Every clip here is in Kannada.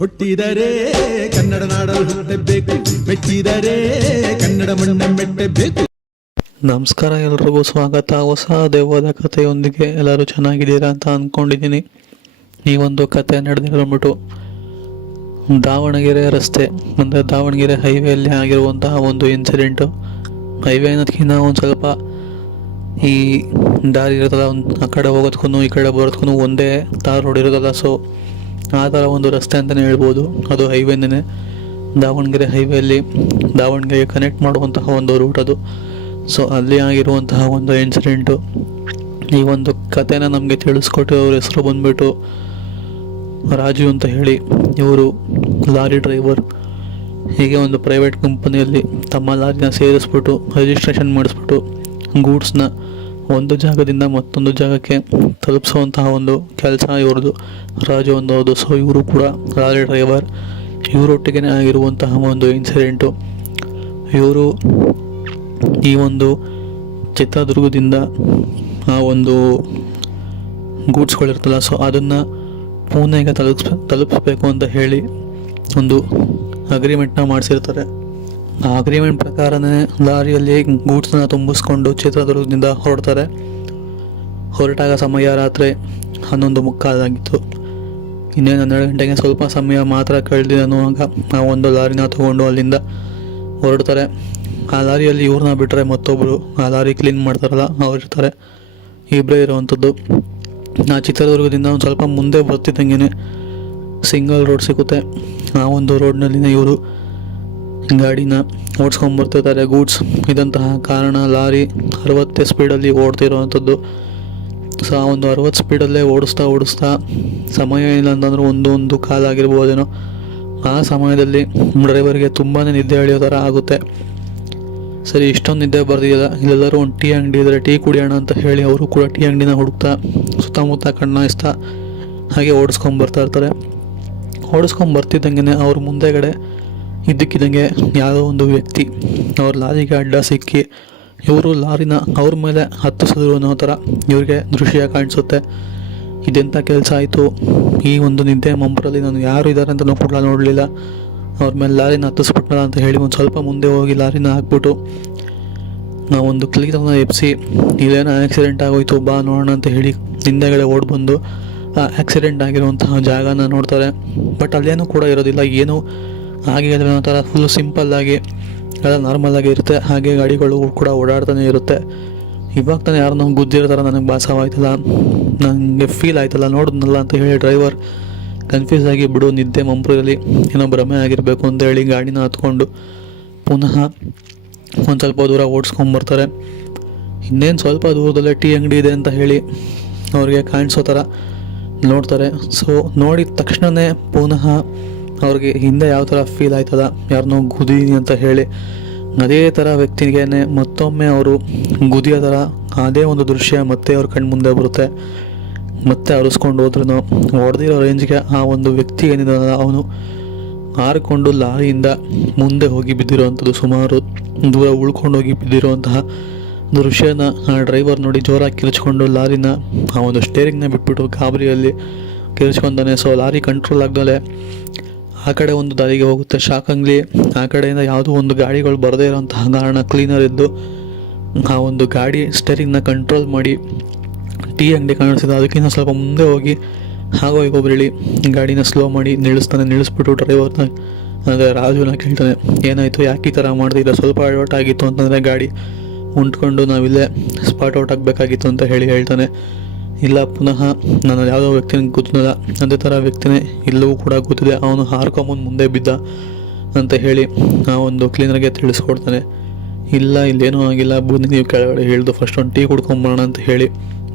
ಹುಟ್ಟಿದರೆ ಕನ್ನಡ ನಾಡಲು ಹುಟ್ಟಬೇಕು, ಮೆಚ್ಚಿದರೆ ಕನ್ನಡ ಮಣ್ಣ ಮೆಟ್ಟಬೇಕು. ನಮಸ್ಕಾರ, ಎಲ್ರಿಗೂ ಸ್ವಾಗತ. ಹೊಸ ದೆವ್ವದ ಕಥೆಯೊಂದಿಗೆ ಎಲ್ಲರೂ ಚೆನ್ನಾಗಿದ್ದೀರಾ ಅಂತ ಅಂದ್ಕೊಂಡಿದ್ದೀನಿ. ಈ ಒಂದು ಕತೆ ನಡೆದಿರೋಬಿಟ್ಟು ದಾವಣಗೆರೆ ರಸ್ತೆ ಅಂದರೆ ದಾವಣಗೆರೆ ಹೈವೇಯಲ್ಲಿ ಆಗಿರುವಂತಹ ಒಂದು ಇನ್ಸಿಡೆಂಟು. ಹೈವೇ ಅನ್ನೋದಕ್ಕಿಂತ ಒಂದು ಸ್ವಲ್ಪ ಈ ದಾರಿ ಇರೋದಲ್ಲ, ಆ ಕಡೆ ಹೋಗೋದಕ್ಕೂ ಈ ಕಡೆ ಬರೋದಕ್ಕೂ ಒಂದೇ ತಾರ್ ರೋಡ್ ಇರೋದಲ್ಲ. ಸೊ ಆ ಥರ ಒಂದು ರಸ್ತೆ ಅಂತಲೇ ಹೇಳ್ಬೋದು. ಅದು ಹೈವೇನೇ, ದಾವಣಗೆರೆ ಹೈವೇಯಲ್ಲಿ ದಾವಣಗೆರೆಗೆ ಕನೆಕ್ಟ್ ಮಾಡುವಂತಹ ಒಂದು ರೂಟ್ ಅದು. ಸೊ ಅಲ್ಲಿ ಆಗಿರುವಂತಹ ಒಂದು ಇನ್ಸಿಡೆಂಟು. ಈ ಒಂದು ಕಥೆನ ನಮಗೆ ತಿಳಿಸ್ಕೊಟ್ಟಿರೋರ ಹೆಸರು ಬಂದ್ಬಿಟ್ಟು ರಾಜು ಅಂತ ಹೇಳಿ. ಇವರು ಲಾರಿ ಡ್ರೈವರ್. ಹೀಗೆ ಒಂದು ಪ್ರೈವೇಟ್ ಕಂಪನಿಯಲ್ಲಿ ತಮ್ಮ ಲಾರಿನ ಸೇರಿಸ್ಬಿಟ್ಟು ರಿಜಿಸ್ಟ್ರೇಷನ್ ಮಾಡಿಸ್ಬಿಟ್ಟು ಗೂಡ್ಸ್ನ ಒಂದು ಜಾಗದಿಂದ ಮತ್ತೊಂದು ಜಾಗಕ್ಕೆ ತಲುಪಿಸುವಂತಹ ಒಂದು ಕೆಲಸ ಇವ್ರದ್ದು, ರಾಜು ಅನ್ನೋದು. ಸೊ ಇವರು ಕೂಡ ಲಾರಿ ಡ್ರೈವರ್. ಇವರೊಟ್ಟಿಗೆ ಆಗಿರುವಂತಹ ಒಂದು ಇನ್ಸಿಡೆಂಟು. ಇವರು ಈ ಒಂದು ಚಿತ್ರದುರ್ಗದಿಂದ ಆ ಒಂದು ಗೂಡ್ಸ್ಗಳಿರ್ತಲ್ಲ, ಸೊ ಅದನ್ನು ಪೂನೆಗೆ ತಲುಪಿಸ್ಬೇಕು ಅಂತ ಹೇಳಿ ಒಂದು ಅಗ್ರಿಮೆಂಟ್ನ ಮಾಡಿಸಿರ್ತಾರೆ. ಆ ಅಗ್ರಿಮೆಂಟ್ ಪ್ರಕಾರನೇ ಲಾರಿಯಲ್ಲಿ ಗೂಡ್ಸ್ನ ತುಂಬಿಸ್ಕೊಂಡು ಚಿತ್ರದುರ್ಗದಿಂದ ಹೊರಡ್ತಾರೆ. ಹೊರಟಾಗ ಸಮಯ ರಾತ್ರಿ 11:15 ಇನ್ನೇನು 12 ಗಂಟೆಗೆ ಸ್ವಲ್ಪ ಸಮಯ ಮಾತ್ರ ಕಳೆದಿದೆ ಅನ್ನುವಾಗ ಆ ಒಂದು ಲಾರಿನ ತಗೊಂಡು ಅಲ್ಲಿಂದ ಹೊರಡ್ತಾರೆ. ಆ ಲಾರಿಯಲ್ಲಿ ಇವ್ರನ್ನ ಬಿಟ್ಟರೆ ಮತ್ತೊಬ್ಬರು ಆ ಲಾರಿ ಕ್ಲೀನ್ ಮಾಡ್ತಾರಲ್ಲ ಅವ್ರು ಇರ್ತಾರೆ. ಇಬ್ಬರೇ ಇರೋವಂಥದ್ದು. ಆ ಚಿತ್ರದುರ್ಗದಿಂದ ಒಂದು ಸ್ವಲ್ಪ ಮುಂದೆ ಬರ್ತಿದ್ದಂಗೆ ಸಿಂಗಲ್ ರೋಡ್ ಸಿಗುತ್ತೆ. ಆ ಒಂದು ರೋಡ್ನಲ್ಲಿನೇ ಇವರು ಗಾಡಿನ ಓಡಿಸ್ಕೊಂಬರ್ತಿರ್ತಾರೆ, ಗೂಡ್ಸ್ ಇದಂತಹ ಕಾರಣ ಲಾರಿ 60 ಸ್ಪೀಡಲ್ಲಿ ಓಡ್ತಿರೋವಂಥದ್ದು. ಸೊ ಆ ಒಂದು 60 ಸ್ಪೀಡಲ್ಲೇ ಓಡಿಸ್ತಾ ಸಮಯ ಇಲ್ಲ ಅಂತಂದ್ರೆ ಒಂದು ಕಾಲಾಗಿರ್ಬೋದೇನೋ. ಆ ಸಮಯದಲ್ಲಿ ಡ್ರೈವರ್ಗೆ ತುಂಬಾ ನಿದ್ದೆ ಎಳೆಯೋ ಥರ ಆಗುತ್ತೆ. ಸರಿ, ಇಷ್ಟೊಂದು ನಿದ್ದೆ ಬರ್ದಿಲ್ಲ, ಇಲ್ಲೆಲ್ಲರೂ ಒಂದು ಟೀ ಅಂಗಡಿ ಇದ್ದರೆ ಟೀ ಕುಡಿಯೋಣ ಅಂತ ಹೇಳಿ ಅವರು ಕೂಡ ಟೀ ಅಂಗಡಿನ ಹುಡುಕ್ತಾ ಸುತ್ತಮುತ್ತ ಕಣ್ಣಾಯಿಸ್ತಾ ಹಾಗೆ ಓಡಿಸ್ಕೊಂಬರ್ತಾ ಇರ್ತಾರೆ. ಓಡಿಸ್ಕೊಂಬರ್ತಿದ್ದಂಗೆ ಅವ್ರ ಮುಂದೆಗಡೆ ಇದ್ದಕ್ಕಿದ್ದಂಗೆ ಯಾವುದೋ ಒಂದು ವ್ಯಕ್ತಿ ಅವ್ರ ಲಾರಿಗೆ ಅಡ್ಡ ಸಿಕ್ಕಿ ಇವರು ಲಾರಿನ ಅವ್ರ ಮೇಲೆ ಹತ್ತಿಸಿದ್ರು ಅನ್ನೋ ಥರ ಇವ್ರಿಗೆ ದೃಶ್ಯ ಕಾಣಿಸುತ್ತೆ. ಇದೆಂಥ ಕೆಲಸ ಆಯಿತು, ಈ ಒಂದು ನಿದ್ದೆ ಮಂಪರಲ್ಲಿ ನಾನು ಯಾರು ಇದ್ದಾರೆ ಅಂತ ಕೂಡ ನೋಡಲಿಲ್ಲ, ಅವ್ರ ಮೇಲೆ ಲಾರಿನ ಹತ್ತಿಸ್ಬಿಟ್ನಲ್ಲ ಅಂತ ಹೇಳಿ ಒಂದು ಸ್ವಲ್ಪ ಮುಂದೆ ಹೋಗಿ ಲಾರಿನ ಹಾಕ್ಬಿಟ್ಟು ಒಂದು ಕ್ಲೀನನ್ನು ಎಬ್ಬಿಸಿ ಇಲ್ಲೇನೋ ಆಕ್ಸಿಡೆಂಟ್ ಆಗೋಯ್ತು ಬಾ ನೋಡೋಣ ಅಂತ ಹೇಳಿ ಹಿಂದೆಗಡೆ ಓಡ್ಬಂದು ಆ ಆಕ್ಸಿಡೆಂಟ್ ಆಗಿರುವಂತಹ ಜಾಗನ ನೋಡ್ತಾರೆ. ಬಟ್ ಅಲ್ಲೇನೂ ಕೂಡ ಇರೋದಿಲ್ಲ, ಏನೂ ಹಾಗೆ ಅನ್ನೋ ಥರ ಫುಲ್ಲು ಸಿಂಪಲ್ಲಾಗಿ ಎಲ್ಲ ನಾರ್ಮಲಾಗಿ ಇರುತ್ತೆ. ಹಾಗೆ ಗಾಡಿಗಳು ಕೂಡ ಓಡಾಡ್ತಾನೆ ಇರುತ್ತೆ. ಇವಾಗ ತಾನೇ ಯಾರು ನಮ್ಗೆ ಗುದ್ದಿರೋ ನನಗೆ ಭಾಸವಾಯ್ತಲ್ಲ, ನನಗೆ ಫೀಲ್ ಆಯ್ತಲ್ಲ ನೋಡಿದ್ನಲ್ಲ ಅಂತ ಹೇಳಿ ಡ್ರೈವರ್ ಕನ್ಫ್ಯೂಸ್ ಆಗಿ ಬಿಡು ನಿದ್ದೆ ಮಂಪ್ರಲ್ಲಿ ಏನೋ ಭ್ರಮೆ ಆಗಿರಬೇಕು ಅಂತ ಹೇಳಿ ಗಾಡಿನ ಹತ್ಕೊಂಡು ಪುನಃ ಒಂದು ಸ್ವಲ್ಪ ದೂರ ಓಡಿಸ್ಕೊಂಬರ್ತಾರೆ. ಇನ್ನೇನು ಸ್ವಲ್ಪ ದೂರದಲ್ಲೇ ಟೀ ಅಂಗಡಿ ಇದೆ ಅಂತ ಹೇಳಿ ಅವ್ರಿಗೆ ಕಾಣಿಸೋ ಥರ ನೋಡ್ತಾರೆ. ಸೊ ನೋಡಿದ ತಕ್ಷಣವೇ ಪುನಃ ಅವ್ರಿಗೆ ಹಿಂದೆ ಯಾವ ಥರ ಫೀಲ್ ಆಯ್ತದ, ಯಾರನ್ನೋ ಗುದೀನಿ ಅಂತ ಹೇಳಿ ಅದೇ ಥರ ವ್ಯಕ್ತಿಗೆ ಮತ್ತೊಮ್ಮೆ ಅವರು ಗುದಿಯೋ ಥರ ಅದೇ ಒಂದು ದೃಶ್ಯ ಮತ್ತೆ ಅವ್ರ ಕಣ್ಣು ಮುಂದೆ ಬರುತ್ತೆ. ಮತ್ತೆ ಅರಿಸ್ಕೊಂಡು ಹೋದ್ರೂ ಹೊಡೆದಿರೋ ರೇಂಜ್ಗೆ ಆ ಒಂದು ವ್ಯಕ್ತಿ ಏನಿದಾನಲ್ಲ ಅವನು ಹಾರಿಕೊಂಡು ಲಾರಿಯಿಂದ ಮುಂದೆ ಹೋಗಿ ಬಿದ್ದಿರೋವಂಥದ್ದು, ಸುಮಾರು ದೂರ ಉಳ್ಕೊಂಡು ಹೋಗಿ ಬಿದ್ದಿರುವಂತಹ ದೃಶ್ಯನ ಆ ಡ್ರೈವರ್ ನೋಡಿ ಜೋರಾಗಿ ಕಿರ್ಚ್ಕೊಂಡು ಲಾರಿನ ಆ ಒಂದು ಸ್ಟೇರಿಂಗ್ನ ಬಿಟ್ಬಿಟ್ಟು ಗಾಬರಿಯಲ್ಲಿ ಕಿರ್ಚ್ಕೊಂತಾನೆ. ಸೊ ಲಾರಿ ಕಂಟ್ರೋಲ್ ಆಗ್ದಲೆ ಆ ಕಡೆ ಒಂದು ದಾರಿಗೆ ಹೋಗುತ್ತೆ, ಶಾಕಂಗ್ಲಿ. ಆ ಕಡೆಯಿಂದ ಯಾವುದೋ ಒಂದು ಗಾಡಿಗಳು ಬರದೇ ಇರೋಂತಹ ಕಾರಣ ಕ್ಲೀನರ್ ಇದ್ದು ಆ ಒಂದು ಗಾಡಿ ಸ್ಟೇರಿಂಗ್ನ ಕಂಟ್ರೋಲ್ ಮಾಡಿ ಟೀ ಅಂಗಡಿ ಕಾಣಿಸಿದ ಅದಕ್ಕಿಂತ ಸ್ವಲ್ಪ ಮುಂದೆ ಹೋಗಿ ಒಬ್ಬರು ಹೇಳಿ ಗಾಡಿನ ಸ್ಲೋ ಮಾಡಿ ನಿಲ್ಲಿಸ್ಬಿಟ್ಟು ಡ್ರೈವರ್ನ ಅಂದರೆ ರಾಜುನ ಕೇಳ್ತಾನೆ, ಏನಾಯಿತು, ಯಾಕೆ ಈ ಥರ ಮಾಡ್ತಿದ್ದ, ಸ್ವಲ್ಪ ಅಡ್ವರ್ಟ್ ಆಗಿತ್ತು ಅಂತಂದರೆ ಗಾಡಿ ಉಂಟ್ಕೊಂಡು ನಾವಿಲ್ಲೇ ಸ್ಪಾಟ್ ಔಟ್ ಆಗಬೇಕಾಗಿತ್ತು ಅಂತ ಹೇಳ್ತಾನೆ. ಇಲ್ಲ, ಪುನಃ ನಾನು ಯಾವುದೋ ವ್ಯಕ್ತಿನ ಗೊತ್ತಿಲ್ಲ, ಅದೇ ಥರ ವ್ಯಕ್ತಿನೇ ಇಲ್ಲವೂ ಕೂಡ ಗೊತ್ತಿದೆ, ಅವನು ಹಾರ್ಕೊಂಬಂದು ಮುಂದೆ ಬಿದ್ದ ಅಂತ ಹೇಳಿ ಆ ಒಂದು ಕ್ಲೀನರ್ಗೆ ತಿಳಿಸ್ಕೊಡ್ತಾನೆ. ಇಲ್ಲ, ಇಲ್ಲೇನೂ ಆಗಿಲ್ಲ, ಬನ್ನಿ ನೀವು ಕೆಳಗಡೆ ಹೇಳ್ದು ಫಸ್ಟ್ ಒಂದು ಟೀ ಕುಡ್ಕೊಂಬರೋಣ ಅಂತ ಹೇಳಿ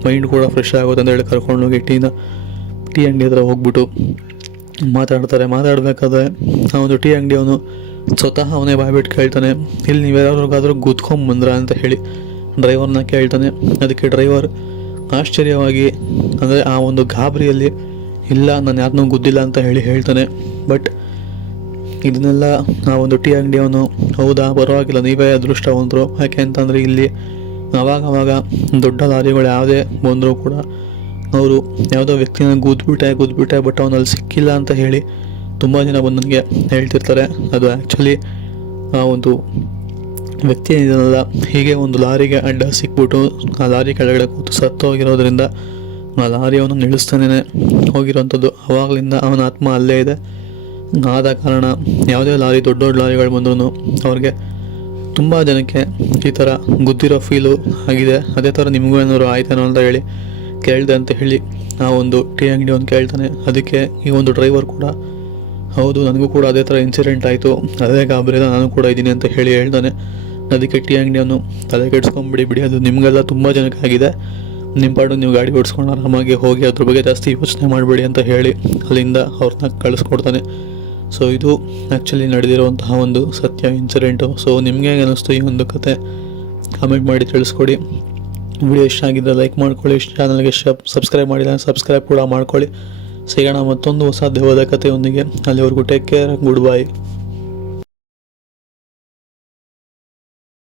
ಮೈಂಡ್ ಕೂಡ ಫ್ರೆಶ್ ಆಗುತ್ತೆ ಅಂತ ಹೇಳಿ ಕರ್ಕೊಂಡೋಗಿ ಟೀ ಅಂಗಡಿ ಹತ್ರ ಹೋಗ್ಬಿಟ್ಟು ಮಾತಾಡಬೇಕಾದ್ರೆ ಆ ಒಂದು ಟೀ ಅಂಗಡಿ ಅವನು ಸ್ವತಃ ಅವನೇ ಬಾಯ್ಬಿಟ್ಟು ಕೇಳ್ತಾನೆ, ಇಲ್ಲಿ ನೀವ್ಯಾರಿಗಾದ್ರೂ ಗುದ್ಕೊಂಬಂದ್ರ ಅಂತ ಹೇಳಿ ಡ್ರೈವರ್ನ ಕೇಳ್ತಾನೆ. ಅದಕ್ಕೆ ಡ್ರೈವರ್ ಆಶ್ಚರ್ಯವಾಗಿ ಅಂದರೆ ಆ ಒಂದು ಗಾಬರಿಯಲ್ಲಿ ಇಲ್ಲ, ನಾನು ಯಾರನ್ನೂ ಗುದ್ದಿಲ್ಲ ಅಂತ ಹೇಳ್ತಾನೆ. ಬಟ್ ಇದನ್ನೆಲ್ಲ ಆ ಒಂದು ಟೀ ಅಂಗಡಿ ಅವನು ಹೌದಾ, ಪರವಾಗಿಲ್ಲ, ನೀವೇ ಅದೃಷ್ಟವಂತರು, ಯಾಕೆ ಅಂತಂದರೆ ಇಲ್ಲಿ ಆವಾಗ ದೊಡ್ಡ ಲಾರಿಗಳು ಯಾವುದೇ ಬಂದರೂ ಕೂಡ ಅವರು ಯಾವುದೋ ವ್ಯಕ್ತಿನ ಗುದ್ಬಿಟ್ಟೆ ಬಟ್ ಅವನಲ್ಲಿ ಸಿಕ್ಕಿಲ್ಲ ಅಂತ ಹೇಳಿ ತುಂಬ ಜನ ಬಂದು ನನಗೆ ಹೇಳ್ತಿರ್ತಾರೆ. ಅದು ಆ್ಯಕ್ಚುಲಿ ಆ ಒಂದು ವ್ಯಕ್ತಿ ಏನಿದೆಯಲ್ಲ, ಹೀಗೆ ಒಂದು ಲಾರಿಗೆ ಅಡ್ಡ ಸಿಕ್ಬಿಟ್ಟು ಆ ಲಾರಿ ಕೆಳಗಡೆ ಕೂತು ಸತ್ತೋಗಿರೋದ್ರಿಂದ ಆ ಲಾರಿಯವನು ನಿಲ್ಲಿಸ್ತಾನೆ ಹೋಗಿರೋವಂಥದ್ದು. ಆವಾಗಲಿಂದ ಅವನ ಆತ್ಮ ಅಲ್ಲೇ ಇದೆ. ಆದ ಕಾರಣ ಯಾವುದೇ ಲಾರಿ ದೊಡ್ಡ ದೊಡ್ಡ ಲಾರಿಗಳು ಬಂದ್ರೂ ಅವ್ರಿಗೆ ತುಂಬ ಜನಕ್ಕೆ ಈ ಥರ ಗುದ್ದಿರೋ ಫೀಲು ಆಗಿದೆ. ಅದೇ ಥರ ನಿಮಗೂ ಏನಾದ್ರು ಆಯ್ತೇನೋ ಅಂತ ಹೇಳಿ ಕೇಳಿದೆ ಅಂತ ಹೇಳಿ ಆ ಒಂದು ಟೀ ಅಂಗಡಿ ಅವ್ನು ಕೇಳ್ತಾನೆ. ಅದಕ್ಕೆ ಈ ಒಂದು ಡ್ರೈವರ್ ಕೂಡ ಹೌದು, ನನಗೂ ಕೂಡ ಅದೇ ಥರ ಇನ್ಸಿಡೆಂಟ್ ಆಯಿತು, ಅದೇ ಗಾಬರಿಲ್ಲ ನಾನು ಕೂಡ ಇದ್ದೀನಿ ಅಂತ ಹೇಳಿ ಹೇಳ್ತಾನೆ. ಅದಕ್ಕೆ ಟೀ ಅಂಗಡಿಯವನು ತಲೆ ಕೆಡಿಸ್ಕೊಂಬಿಡಿ, ಅದು ನಿಮಗೆಲ್ಲ ತುಂಬ ಜನಕ್ಕೆ ಆಗಿದೆ, ನಿಮ್ಮ ಪಾಡು ನೀವು ಗಾಡಿ ಓಡಿಸ್ಕೊಂಡು ಆರಾಮಾಗಿ ಹೋಗಿ ಅದ್ರ ಬಗ್ಗೆ ಜಾಸ್ತಿ ಯೋಚನೆ ಮಾಡಬೇಡಿ ಅಂತ ಹೇಳಿ ಅಲ್ಲಿಂದ ಅವ್ರನ್ನ ಕಳಿಸ್ಕೊಡ್ತಾನೆ. ಸೊ ಇದು ಆ್ಯಕ್ಚುಲಿ ನಡೆದಿರುವಂತಹ ಒಂದು ಸತ್ಯ ಇನ್ಸಿಡೆಂಟು. ಸೊ ನಿಮಗೆ ಹೇಗೆ ಅನ್ನಿಸ್ತು ಈ ಒಂದು ಕತೆ ಕಮೆಂಟ್ ಮಾಡಿ ತಿಳಿಸ್ಕೊಡಿ. ವಿಡಿಯೋ ಇಷ್ಟ ಆಗಿದ್ದರೆ ಲೈಕ್ ಮಾಡ್ಕೊಳ್ಳಿ, ಚಾನಲ್ಗೆ ಸಬ್ಸ್ಕ್ರೈಬ್ ಮಾಡಿಲ್ಲ ಸಬ್ಸ್ಕ್ರೈಬ್ ಕೂಡ ಮಾಡ್ಕೊಳ್ಳಿ. ಸಿಗೋಣ ಮತ್ತೊಂದು ಹೊಸ ದೆವ್ವದ ಕಥೆಯೊಂದಿಗೆ. ಅಲ್ಲಿವರೆಗೂ ಟೇಕ್ ಕೇರ್, ಗುಡ್ ಬೈ.